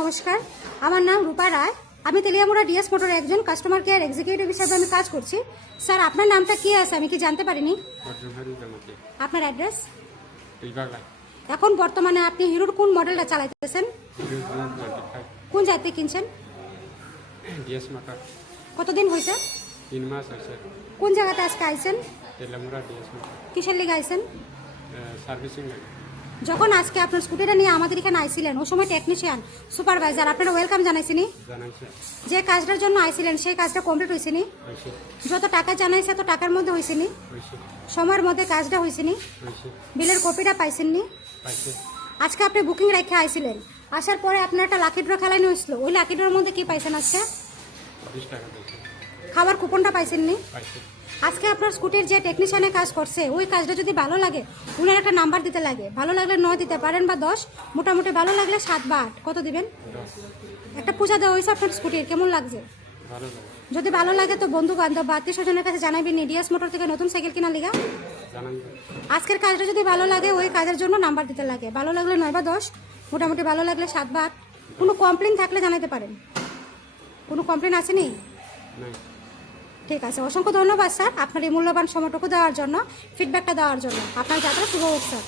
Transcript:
নমস্কার, আমার নাম রূপা রায়। আমি তেলিয়ামুড়া ডিএস মোটর একজন কাস্টমার কেয়ার এক্সিকিউটিভ হিসেবে আমি কাজ করছি। স্যার, আপনার নামটা কি আছে আমি কি জানতে পারিনি? আপনার অ্যাড্রেস? এখন বর্তমানে আপনি হিরোর কোন মডেলটা চালাইতেছেন? কোন জায়গাতে কিনছেন? DS motor. কতদিন হয়েছে? 3 মাস হয়েছে। কোন জায়গাতে আজকে আইছেন? Teliamura DS motor. কিসের লিগে আইছেন? সার্ভিসিং লাগে। যখন আজকে আপনার স্কুটিটা নিয়ে আমাদের এখানে আইছিলেন ওই সময় টেকনিশিয়ান সুপারভাইজার আপনারা ওয়েলকাম জানাইছিনি? জানাইছে। যে কাজটার জন্য আইছিলেন সেই কাজটা কমপ্লিট হয়েছিনি? হয়েছে। যত টাকা জানাইছে তো টাকার মধ্যে হয়েছিনি? হয়েছে। সময়ের মধ্যে কাজটা হয়েছিনি? হয়েছে। বিলের কপিটা পাইছেননি? পাইছে। আজকে আপনি বুকিং রেখে আইছিলেন, আসার পরে আপনার একটা লাকি ড্র খেলানো হয়েছিল, ওই লাকি ড্রর মধ্যে কি পাইছেন আজকে? 20 টাকা দিয়েছে। খাবার কুপনটা পাইছেননি? পাইছে। আজকে আপনার স্কুটির যে টেকনিশিয়ানের কাজ করছে ওই কাজটা যদি ভালো লাগে উনার একটা নাম্বার দিতে লাগে। ভালো লাগলে 9 দিতে পারেন বা 10, মোটামুটি ভালো লাগলে 7 বা 8। কত দিবেন? 10। একটা পূজা দেওয়া হয়েছে আপনার স্কুটির, কেমন লাগছে? ভালো লাগে। যদি ভালো লাগে তো বন্ধু বান্ধব বা আত্মীয় স্বজনের কাছে জানাবেন ডিএস মোটর থেকে নতুন সাইকেল কেনার লিগা। জানান। আজকের কাজটা যদি ভালো লাগে ওই কাজের জন্য নাম্বার দিতে লাগে। ভালো লাগলে 9 বা 10, মোটামুটি ভালো লাগলে 7 বা 8। কোনো কমপ্লেন থাকলে জানাতে পারেন। কোনো কমপ্লেন আসেনি? নাই। ঠিক আছে, অসংখ্য ধন্যবাদ স্যার আপনার এই মূল্যবান সময়টুকু দেওয়ার জন্য, ফিডব্যাকটা দেওয়ার জন্য। আপনার যাত্রা শুভ হোক স্যার।